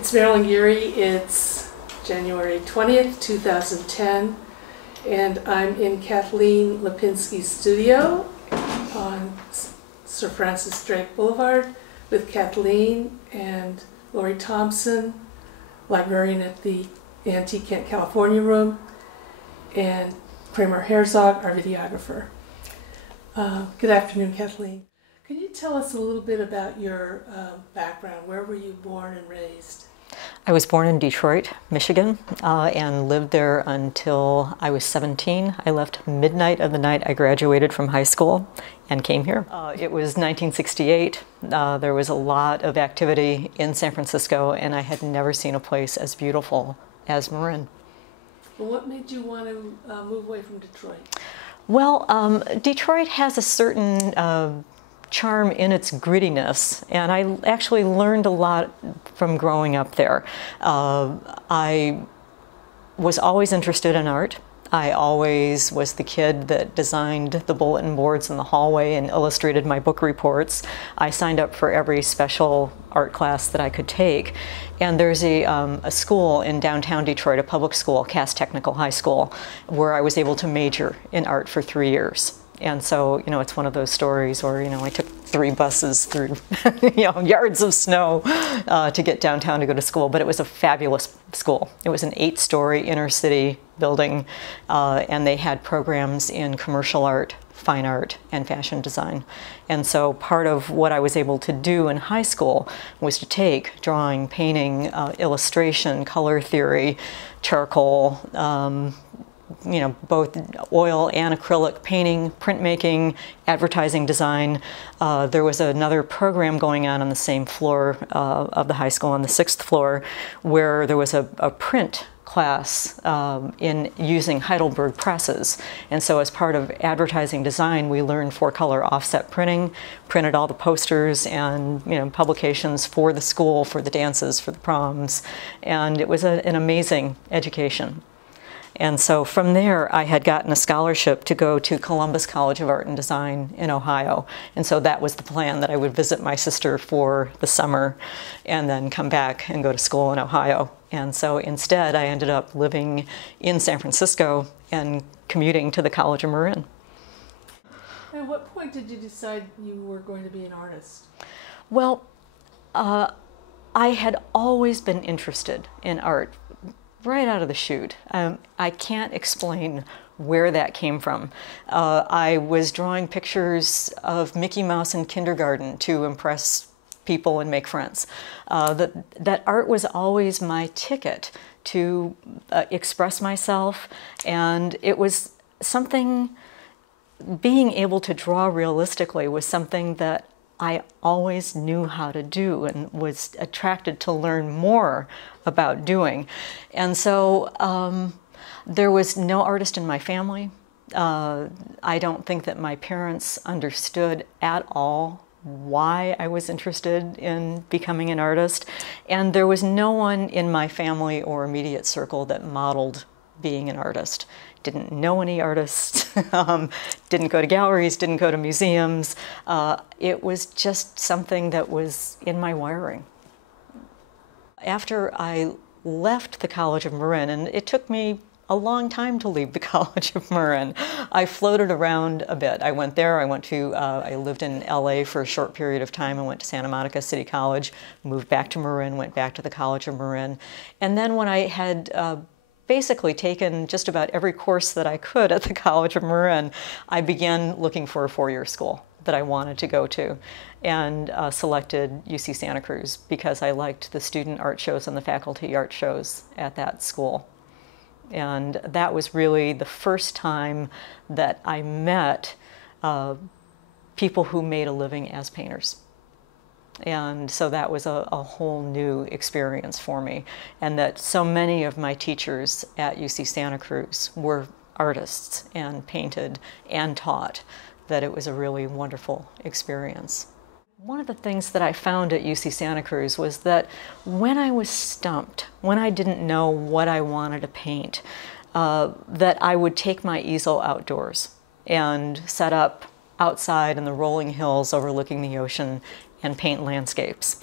It's Marilyn Geary. It's January 20th, 2010, and I'm in Kathleen Lipinski's studio on Sir Francis Drake Boulevard with Kathleen and Lori Thompson, librarian at the Antique Kent, California room, and Kramer Herzog, our videographer. Good afternoon, Kathleen. Can you tell us a little bit about your background? Where were you born and raised? I was born in Detroit, Michigan, and lived there until I was 17. I left midnight of the night I graduated from high school and came here. It was 1968. There was a lot of activity in San Francisco, and I had never seen a place as beautiful as Marin. Well, what made you want to move away from Detroit? Well, Detroit has a certain charm in its grittiness, and I actually learned a lot from growing up there. I was always interested in art. I always was the kid that designed the bulletin boards in the hallway and illustrated my book reports. I signed up for every special art class that I could take. And there's a school in downtown Detroit, a public school, Cass Technical High School, where I was able to major in art for 3 years. And so, it's one of those stories where, I took 3 buses through, yards of snow to get downtown to go to school. But it was a fabulous school. It was an 8-story inner city building, and they had programs in commercial art, fine art, and fashion design. And so part of what I was able to do in high school was to take drawing, painting, illustration, color theory, charcoal, both oil and acrylic painting, printmaking, advertising design. There was another program going on the same floor of the high school, on the 6th floor, where there was a print class in using Heidelberg presses. And so as part of advertising design, we learned 4-color offset printing, printed all the posters and publications for the school, for the dances, for the proms. And it was an amazing education. And so from there, I had gotten a scholarship to go to Columbus College of Art and Design in Ohio. And so that was the plan, that I would visit my sister for the summer and then come back and go to school in Ohio. And so instead, I ended up living in San Francisco and commuting to the College of Marin. At what point did you decide you were going to be an artist? Well, I had always been interested in art. Right out of the chute. I can't explain where that came from. I was drawing pictures of Mickey Mouse in kindergarten to impress people and make friends. That art was always my ticket to express myself, and it was something, being able to draw realistically was something that I always knew how to do and was attracted to learn more about doing. And so there was no artist in my family. I don't think that my parents understood at all why I was interested in becoming an artist. And there was no one in my family or immediate circle that modeled being an artist. Didn't know any artists, didn't go to galleries, didn't go to museums. It was just something that was in my wiring. After I left the College of Marin, and it took me a long time to leave the College of Marin, I floated around a bit. I went there, I lived in LA for a short period of time and went to Santa Monica City College, moved back to Marin, went back to the College of Marin. And then when I had basically taken just about every course that I could at the College of Marin, I began looking for a 4-year school that I wanted to go to, and selected UC Santa Cruz because I liked the student art shows and the faculty art shows at that school. And that was really the first time that I met people who made a living as painters. And so that was a whole new experience for me. And that so many of my teachers at UC Santa Cruz were artists and painted and taught, that it was a really wonderful experience. One of the things that I found at UC Santa Cruz was that when I was stumped, when I didn't know what I wanted to paint, that I would take my easel outdoors and set up outside in the rolling hills overlooking the ocean and paint landscapes.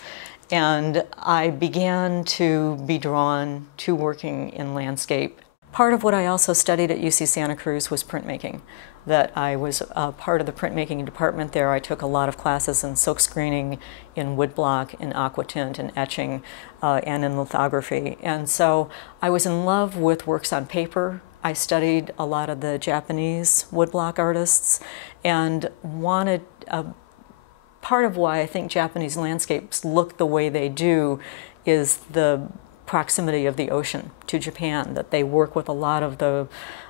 And I began to be drawn to working in landscape. Part of what I also studied at UC Santa Cruz was printmaking. That I was part of the printmaking department there. I took a lot of classes in silk screening, in woodblock, in aquatint, in etching, and in lithography. And so I was in love with works on paper. I studied a lot of the Japanese woodblock artists and wanted part of why I think Japanese landscapes look the way they do is the proximity of the ocean to Japan, that they work with a lot of the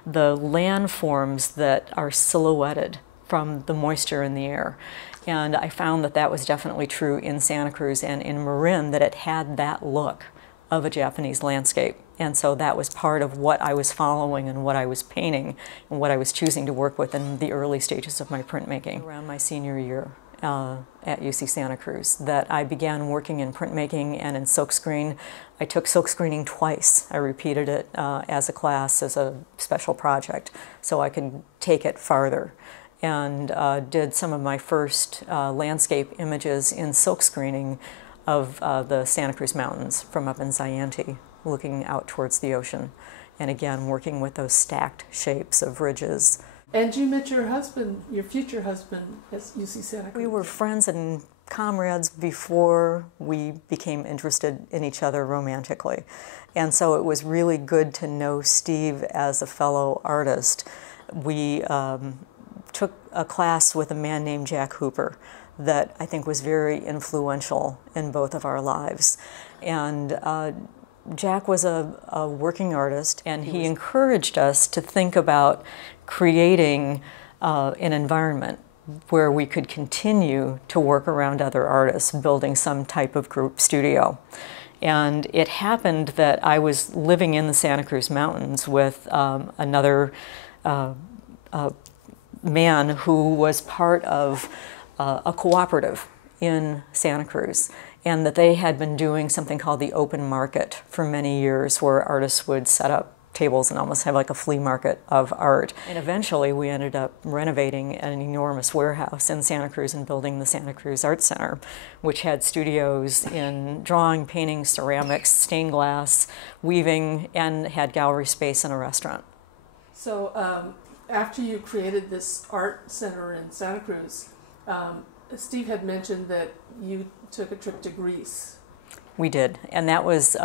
landforms that are silhouetted from the moisture in the air. And I found that that was definitely true in Santa Cruz and in Marin, that it had that look of a Japanese landscape. And so that was part of what I was following and what I was painting and what I was choosing to work with in the early stages of my printmaking. Around my senior year at UC Santa Cruz, that I began working in printmaking and in silkscreen. I took silkscreening twice. I repeated it as a class, as a special project, so I could take it farther. And did some of my first landscape images in silkscreening of the Santa Cruz Mountains from up in Zayante, looking out towards the ocean. And again, working with those stacked shapes of ridges. And you met your husband, your future husband, at UC Santa Cruz. We were friends and comrades before we became interested in each other romantically. And so it was really good to know Steve as a fellow artist. We took a class with a man named Jack Hooper that I think was very influential in both of our lives. And Jack was a working artist, and he encouraged us to think about creating an environment where we could continue to work around other artists, building some type of group studio. And it happened that I was living in the Santa Cruz Mountains with another man who was part of a cooperative in Santa Cruz, and that they had been doing something called the open market for many years, where artists would set up tables and almost have like a flea market of art. And eventually we ended up renovating an enormous warehouse in Santa Cruz and building the Santa Cruz Art Center, which had studios in drawing, painting, ceramics, stained glass, weaving, and had gallery space and a restaurant. So after you created this art center in Santa Cruz, Steve had mentioned that you took a trip to Greece. We did, and that was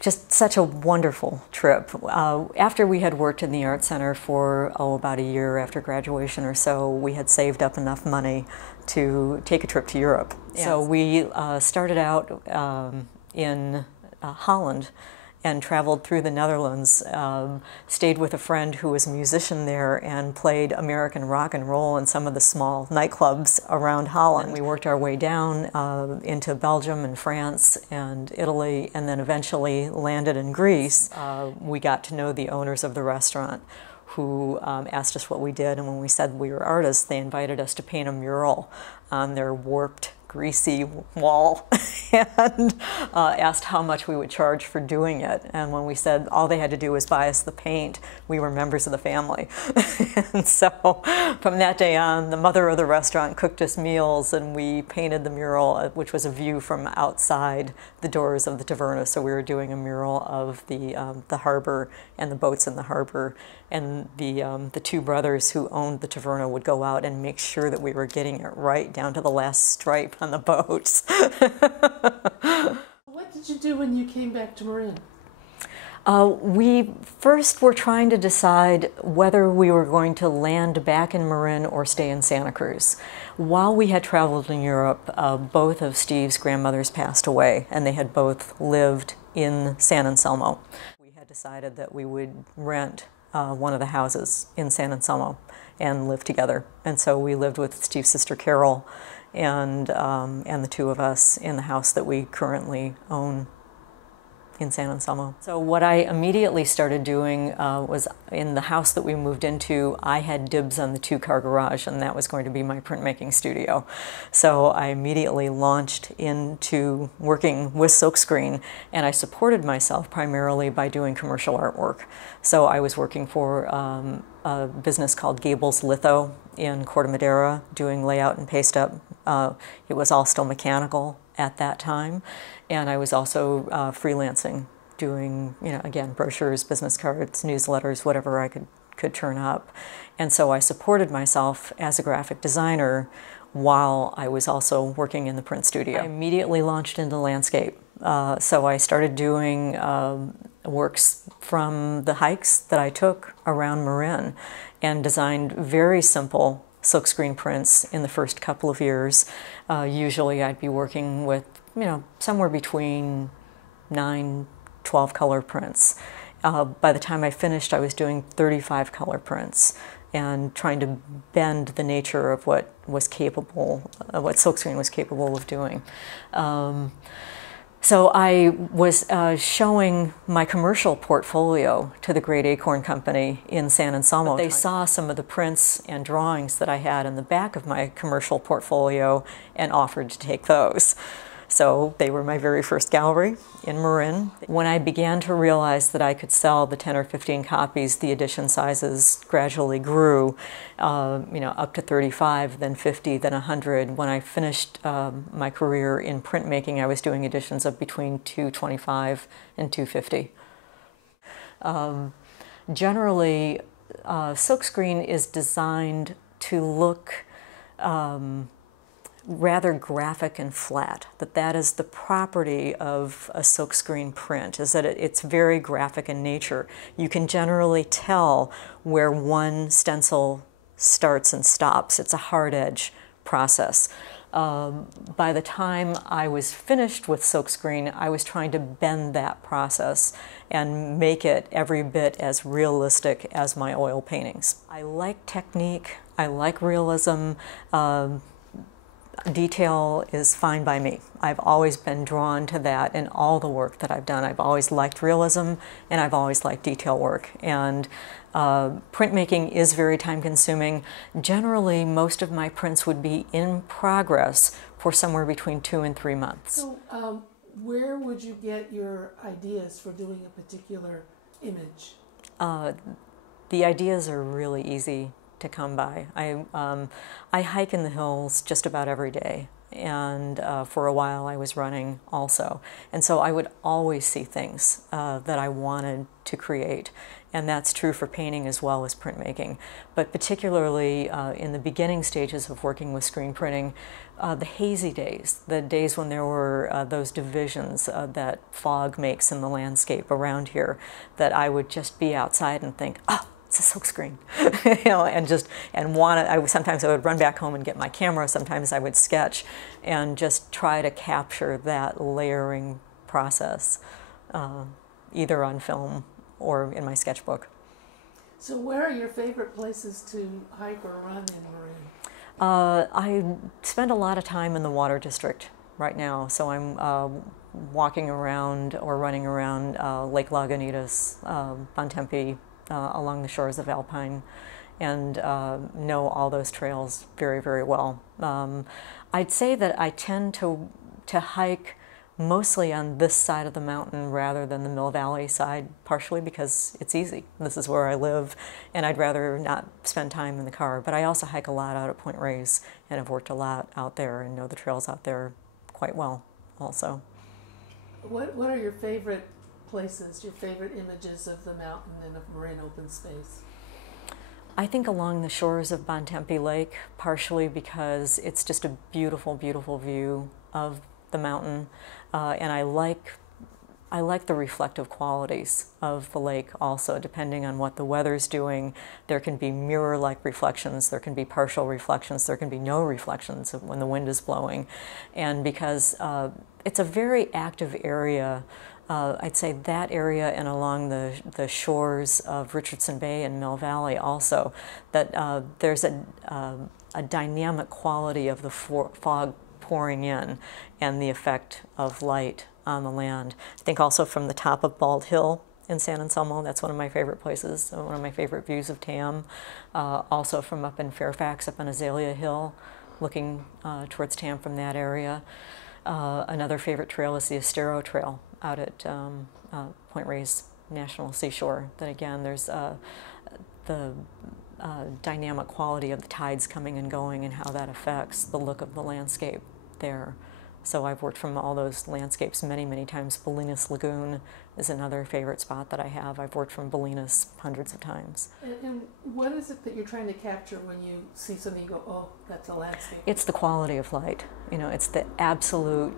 just such a wonderful trip. After we had worked in the Art Center for, about a year after graduation or so, we had saved up enough money to take a trip to Europe. Yes. So we started out in Holland and traveled through the Netherlands, stayed with a friend who was a musician there and played American rock and roll in some of the small nightclubs around Holland. And we worked our way down into Belgium and France and Italy, and then eventually landed in Greece. We got to know the owners of the restaurant, who asked us what we did, and when we said we were artists, they invited us to paint a mural on their warped, greasy wall and asked how much we would charge for doing it. And when we said all they had to do was buy us the paint, we were members of the family. And so from that day on, the mother of the restaurant cooked us meals, and we painted the mural, which was a view from outside the doors of the taverna. So we were doing a mural of the harbor and the boats in the harbor. And the two brothers who owned the taverna would go out and make sure that we were getting it right down to the last stripe on the boats. What did you do when you came back to Marin? We first were trying to decide whether we were going to land back in Marin or stay in Santa Cruz. While we had traveled in Europe, both of Steve's grandmothers passed away, and they had both lived in San Anselmo. We had decided that we would rent one of the houses in San Anselmo and live together. And so we lived with Steve's sister Carol and the two of us in the house that we currently own in San Anselmo. So what I immediately started doing was, in the house that we moved into, I had dibs on the two-car garage, and that was going to be my printmaking studio. So I immediately launched into working with silkscreen, and I supported myself primarily by doing commercial artwork. So I was working for a business called Gables Litho in Corte Madera, doing layout and paste up. It was all still mechanical, at that time. And I was also freelancing, doing, again, brochures, business cards, newsletters, whatever I could turn up. And so I supported myself as a graphic designer while I was also working in the print studio. I immediately launched into landscape. So I started doing works from the hikes that I took around Marin and designed very simple silkscreen prints in the first couple of years. Usually I'd be working with, somewhere between 9, 12 color prints. By the time I finished, I was doing 35 color prints and trying to bend the nature of what silkscreen was capable of doing. So I was showing my commercial portfolio to the Great Acorn Company in San Anselmo. They saw some of the prints and drawings that I had in the back of my commercial portfolio and offered to take those. So they were my very first gallery in Marin. When I began to realize that I could sell the 10 or 15 copies, the edition sizes gradually grew, up to 35, then 50, then 100. When I finished my career in printmaking, I was doing editions of between 225 and 250. Generally, silkscreen is designed to look rather graphic and flat. That is the property of a silkscreen print, is that it's very graphic in nature. You can generally tell where one stencil starts and stops. It's a hard edge process. By the time I was finished with silkscreen, I was trying to bend that process and make it every bit as realistic as my oil paintings. I like technique, I like realism. Detail is fine by me. I've always been drawn to that in all the work that I've done. I've always liked realism, and I've always liked detail work. And printmaking is very time-consuming. Generally, most of my prints would be in progress for somewhere between 2 and 3 months. So where would you get your ideas for doing a particular image? The ideas are really easy to come by. I hike in the hills just about every day, and for a while I was running also, and so I would always see things that I wanted to create, and that's true for painting as well as printmaking. But particularly in the beginning stages of working with screen printing, the hazy days, the days when there were those divisions that fog makes in the landscape around here, that I would just be outside and think, oh, it's a silkscreen, sometimes I would run back home and get my camera. Sometimes I would sketch and just try to capture that layering process, either on film or in my sketchbook. So where are your favorite places to hike or run in Marin? I spend a lot of time in the Water District right now, so I'm walking around or running around Lake Lagunitas, Bontempi, along the shores of Alpine, and know all those trails very, very well. I'd say that I tend to hike mostly on this side of the mountain rather than the Mill Valley side, partially because it's easy. This is where I live, and I'd rather not spend time in the car. But I also hike a lot out at Point Reyes, and have worked a lot out there and know the trails out there quite well also. What are your favorite places, your favorite images of the mountain and of Marin open space? I think along the shores of Bontempi Lake, partially because it's just a beautiful, beautiful view of the mountain, and I like the reflective qualities of the lake also, depending on what the weather's doing. There can be mirror-like reflections, there can be partial reflections, there can be no reflections when the wind is blowing. And because it's a very active area, I'd say that area and along the shores of Richardson Bay and Mill Valley also, that there's a dynamic quality of the fog pouring in and the effect of light on the land. I think also from the top of Bald Hill in San Anselmo, that's one of my favorite places, one of my favorite views of Tam. Also from up in Fairfax, up on Azalea Hill, looking towards Tam from that area. Another favorite trail is the Estero Trail out at Point Reyes National Seashore. That again, there's the dynamic quality of the tides coming and going and how that affects the look of the landscape there. So I've worked from all those landscapes many, many times. Bolinas Lagoon is another favorite spot that I have. I've worked from Bolinas hundreds of times. And what is it that you're trying to capture when you see something, you go, oh, that's a landscape? It's the quality of light. You know, it's the absolute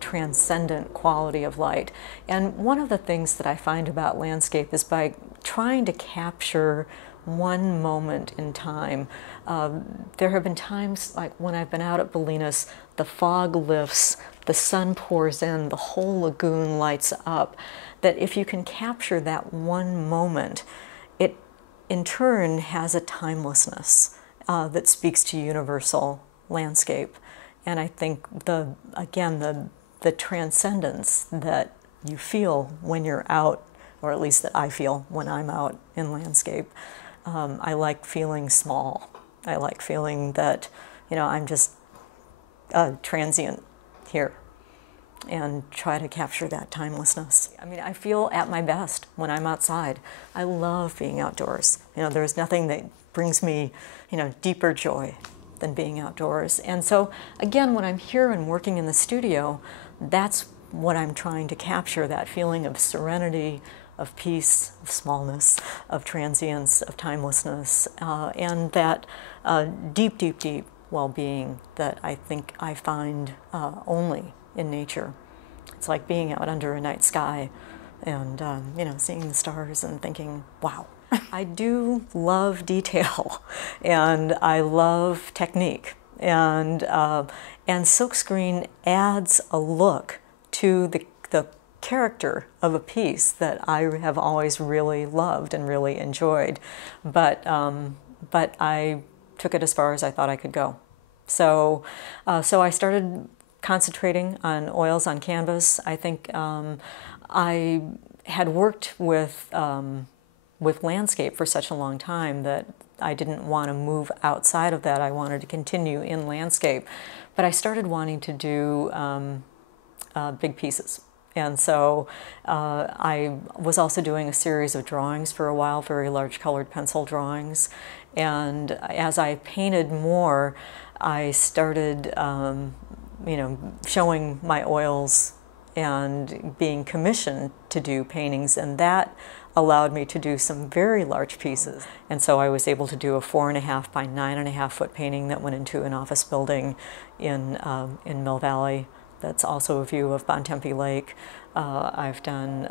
transcendent quality of light. And one of the things that I find about landscape is by trying to capture one moment in time. There have been times like when I've been out at Bolinas, the fog lifts, the sun pours in, the whole lagoon lights up, that if you can capture that one moment, it in turn has a timelessness that speaks to universal landscape. And I think the transcendence that you feel when you're out, or at least that I feel when I'm out in landscape. I like feeling small. I like feeling that, you know, I'm just transient here, and try to capture that timelessness. I mean, I feel at my best when I'm outside. I love being outdoors. You know, there's nothing that brings me, you know, deeper joy than being outdoors. And so, again, when I'm here and working in the studio, that's what I'm trying to capture, that feeling of serenity, of peace, of smallness, of transience, of timelessness, and that deep, deep, deep well-being that I think I find only in nature. It's like being out under a night sky and, you know, seeing the stars and thinking, wow. I do love detail, and I love technique, and silkscreen adds a look to the character of a piece that I have always really loved and really enjoyed, but I took it as far as I thought I could go. So I started concentrating on oils on canvas. I think I had worked with landscape for such a long time that I didn't want to move outside of that. I wanted to continue in landscape, but I started wanting to do big pieces. And so I was also doing a series of drawings for a while, very large colored pencil drawings. And as I painted more, I started, you know, showing my oils and being commissioned to do paintings, and that allowed me to do some very large pieces. And so I was able to do a 4.5 by 9.5 foot painting that went into an office building in Mill Valley. That's also a view of Bontempi Lake. I've done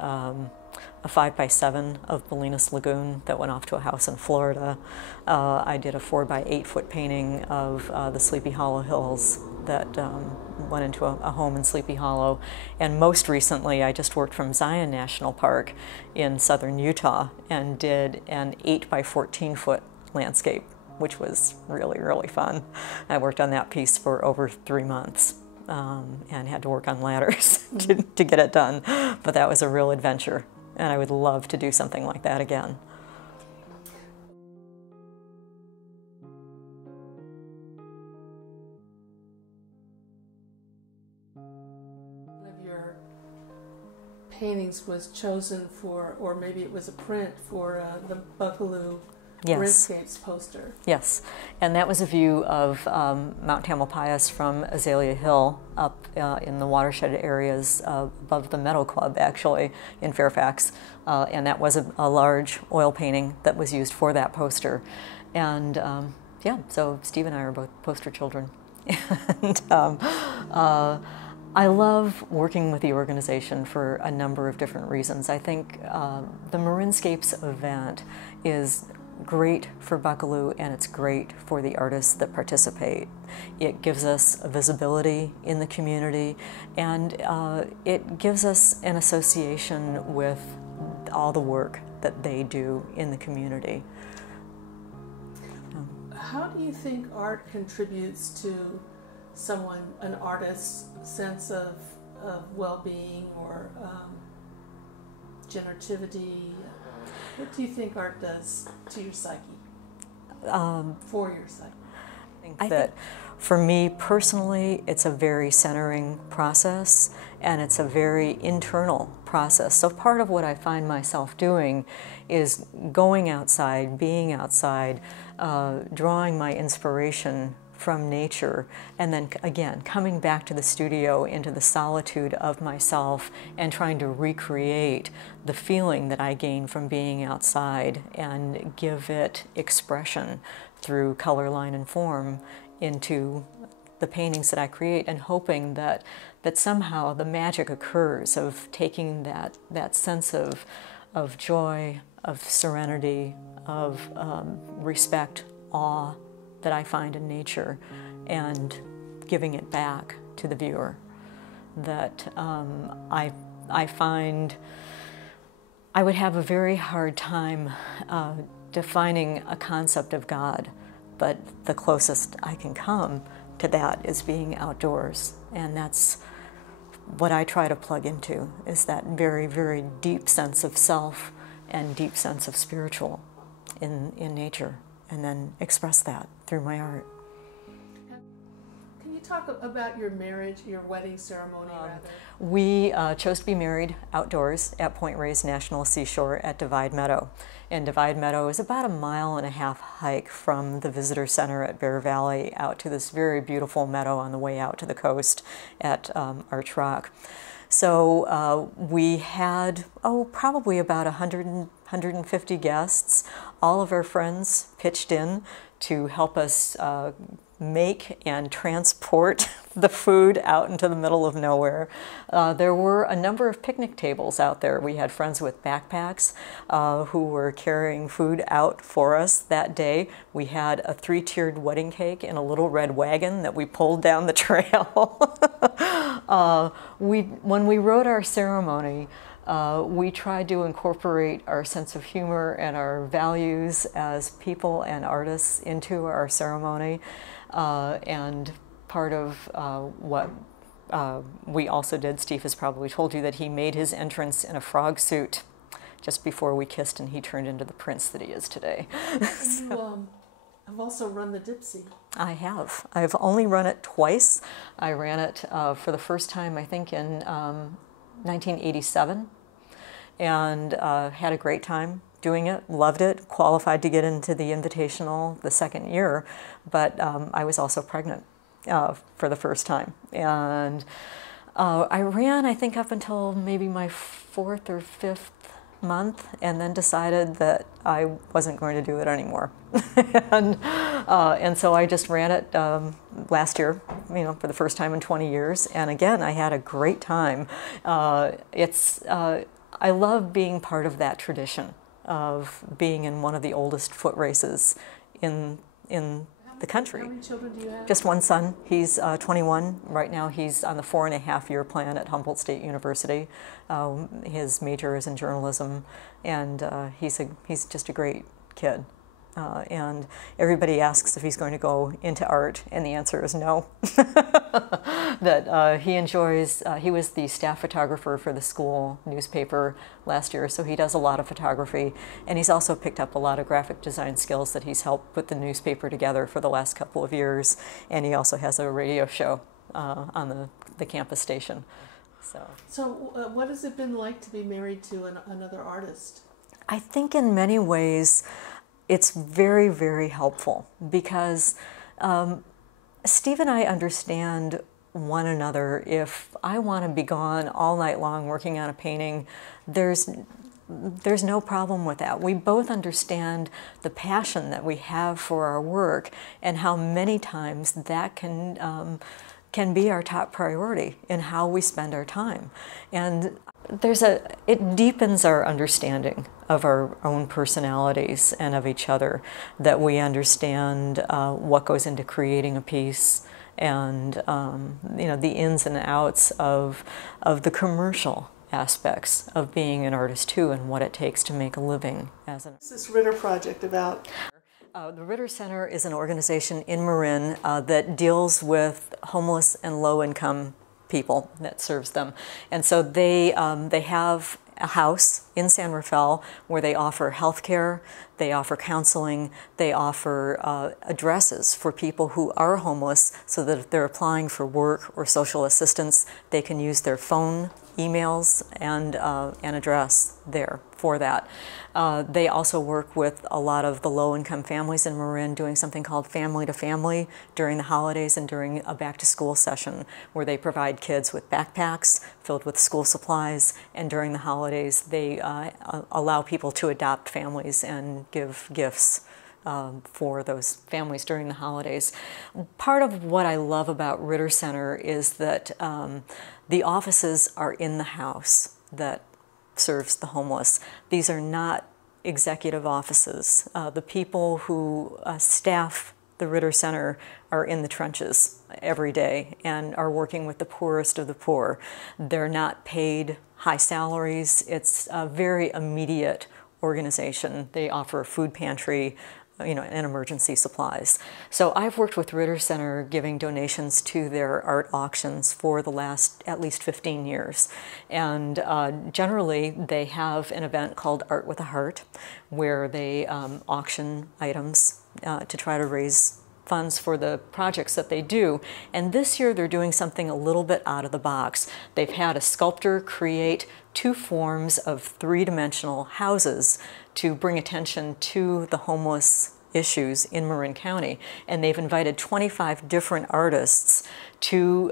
a 5 by 7 of Bolinas Lagoon that went off to a house in Florida. I did a 4 by 8 foot painting of the Sleepy Hollow Hills that went into a home in Sleepy Hollow. And most recently, I just worked from Zion National Park in southern Utah and did an 8 by 14 foot landscape, which was really, really fun. I worked on that piece for over 3 months. And had to work on ladders to get it done. But that was a real adventure, and I would love to do something like that again. One of your paintings was chosen for, or maybe it was a print for the Buffalo Scapes poster. Yes, and that was a view of Mount Tamalpais from Azalea Hill up in the watershed areas above the Meadow Club, actually, in Fairfax. And that was a large oil painting that was used for that poster. And yeah, so Steve and I are both poster children. And I love working with the organization for a number of different reasons. I think the Marinscapes event is great for Buccaloo, and it's great for the artists that participate. It gives us a visibility in the community, and it gives us an association with all the work that they do in the community. How do you think art contributes to someone, an artist's sense of well-being or generativity? What do you think art does to your psyche, for your psyche? I think that for me personally, it's a very centering process, and it's a very internal process. So part of what I find myself doing is going outside, being outside, drawing my inspiration from nature, and then again coming back to the studio into the solitude of myself and trying to recreate the feeling that I gain from being outside and give it expression through color, line, and form into the paintings that I create, and hoping that somehow the magic occurs of taking that sense of joy, of serenity, of respect, awe that I find in nature, and giving it back to the viewer. That I find I would have a very hard time defining a concept of God, but the closest I can come to that is being outdoors, and that's what I try to plug into, is that very, very deep sense of self and deep sense of spiritual in nature, and then express that through my art. Can you talk about your marriage, your wedding ceremony, rather? We chose to be married outdoors at Point Reyes National Seashore at Divide Meadow. And Divide Meadow is about a 1.5 mile hike from the Visitor Center at Bear Valley out to this very beautiful meadow on the way out to the coast at Arch Rock. So we had, probably about 150 guests. All of our friends pitched in to help us make and transport the food out into the middle of nowhere. There were a number of picnic tables out there. We had friends with backpacks who were carrying food out for us that day. We had a 3-tiered wedding cake in a little red wagon that we pulled down the trail. When we wrote our ceremony, we tried to incorporate our sense of humor and our values as people and artists into our ceremony. And part of what we also did, Steve has probably told you that he made his entrance in a frog suit just before we kissed, and he turned into the prince that he is today. You have also run the Dipsy. I have. I've only run it twice. I ran it for the first time, I think, in 1987, and had a great time doing it, loved it, qualified to get into the Invitational the second year, but I was also pregnant for the first time. And I ran, I think, up until maybe my 4th or 5th month, and then decided that I wasn't going to do it anymore. and so I just ran it last year, for the first time in 20 years. And again, I had a great time. I love being part of that tradition of being in one of the oldest foot races in the country. How many children do you have? Just one son. He's 21. Right now he's on the 4.5-year plan at Humboldt State University. His major is in journalism, and he's just a great kid. And everybody asks if he's going to go into art, and the answer is no. That he enjoys, he was the staff photographer for the school newspaper last year, so he does a lot of photography, and he's also picked up a lot of graphic design skills that he's helped put the newspaper together for the last couple of years, and he also has a radio show on the campus station. So what has it been like to be married to another artist? I think in many ways it's very, very helpful, because Steve and I understand one another. If I want to be gone all night long working on a painting, there's no problem with that. We both understand the passion that we have for our work, and how many times that can be our top priority in how we spend our time. And it deepens our understanding of our own personalities and of each other, that we understand what goes into creating a piece, and the ins and outs of the commercial aspects of being an artist too, and what it takes to make a living as an artist. What's this Ritter project about? The Ritter Center is an organization in Marin that deals with homeless and low-income people, that serves them. And so they have a house in San Rafael where they offer health care, they offer counseling, they offer addresses for people who are homeless, so that if they're applying for work or social assistance, they can use their phone, emails and an address there for that. They also work with a lot of the low-income families in Marin, doing something called Family to Family during the holidays and during a back-to-school session, where they provide kids with backpacks filled with school supplies, and during the holidays they allow people to adopt families and give gifts for those families during the holidays. Part of what I love about Ritter Center is that the offices are in the house that serves the homeless. These are not executive offices. The people who staff the Ritter Center are in the trenches every day and are working with the poorest of the poor. They're not paid high salaries. It's a very immediate organization. They offer a food pantry, and emergency supplies. So I've worked with Ritter Center giving donations to their art auctions for the last at least 15 years. And generally they have an event called Art with a Heart, where they auction items to try to raise funds for the projects that they do. And this year they're doing something a little bit out of the box. They've had a sculptor create 2 forms of 3-dimensional houses to bring attention to the homeless issues in Marin County. And they've invited 25 different artists to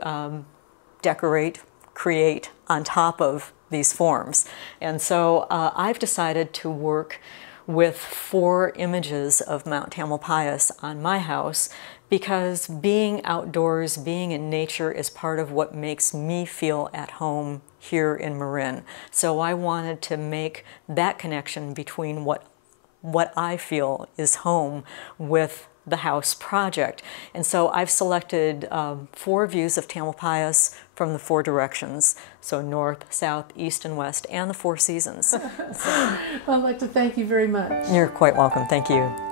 decorate, create on top of these forms. And so I've decided to work with 4 images of Mount Tamalpais on my house, because being outdoors, being in nature is part of what makes me feel at home here in Marin. So I wanted to make that connection between what I feel is home with the house project. And so I've selected 4 views of Tamalpais from the 4 directions, so north, south, east, and west, and the 4 seasons. Well, I'd like to thank you very much. You're quite welcome. Thank you.